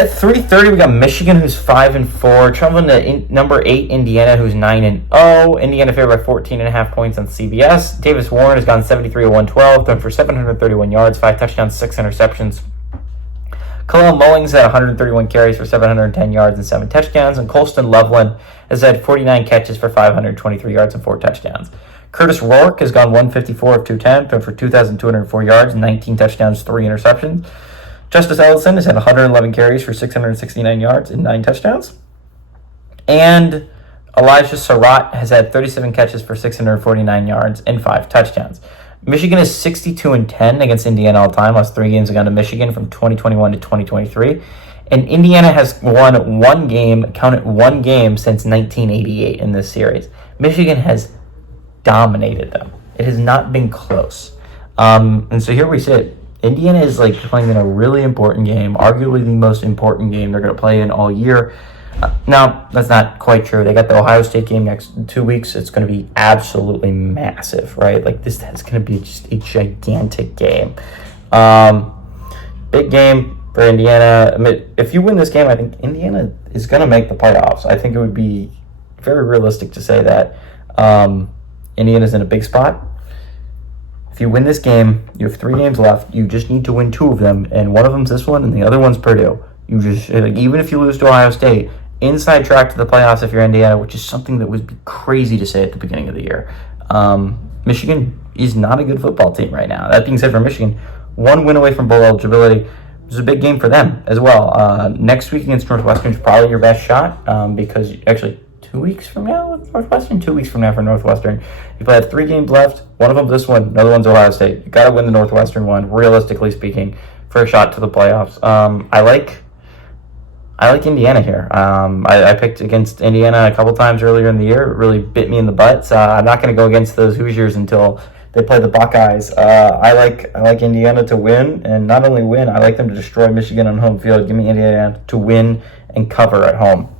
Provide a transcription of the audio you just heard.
At 3:30, we got Michigan, who's 5-4, traveling to number 8 Indiana, who's 9-0. Indiana favored by 14.5 points on CBS. Davis Warren has gone 73 of 112, thrown for 731 yards, 5 touchdowns, 6 interceptions. Kalel Mullings had 131 carries for 710 yards and 7 touchdowns, and Colston Loveland has had 49 catches for 523 yards and 4 touchdowns. Curtis Rourke has gone 154 of 210, thrown for 2,204 yards, 19 touchdowns, 3 interceptions. Justice Ellison has had 111 carries for 669 yards and 9 touchdowns. And Elijah Surratt has had 37 catches for 649 yards and 5 touchdowns. Michigan is 62-10 against Indiana all time. Lost 3 games against Michigan from 2021 to 2023. And Indiana has won one game since 1988 in this series. Michigan has dominated them. It has not been close. And so here we sit. Indiana is playing in a really important game, arguably the most important game they're going to play in all year. Now, that's not quite true. They got the Ohio State game next 2 weeks. It's going to be absolutely massive, right? This is going to be just a gigantic game. Big game for Indiana. I mean, if you win this game, I think Indiana is going to make the playoffs. I think it would be very realistic to say that Indiana's in a big spot. If you win this game, you have 3 games left. You just need to win 2 of them, and one of them's this one, and the other one's Purdue. You just even if you lose to Ohio State, inside track to the playoffs if you're Indiana, which is something that would be crazy to say at the beginning of the year. Michigan is not a good football team right now. That being said, for Michigan, 1 win away from bowl eligibility. This is a big game for them as well. Next week against Northwestern is probably your best shot because actually 2 weeks from now with Northwestern, 2 weeks from now for Northwestern. You probably have 3 games left. One of them this one, another one's Ohio State. You got to win the Northwestern one, realistically speaking, for a shot to the playoffs. I like Indiana here. I picked against Indiana a couple times earlier in the year. It really bit me in the butt. So I'm not going to go against those Hoosiers until they play the Buckeyes. I like Indiana to win, and not only win, I like them to destroy Michigan on home field. Give me Indiana to win and cover at home.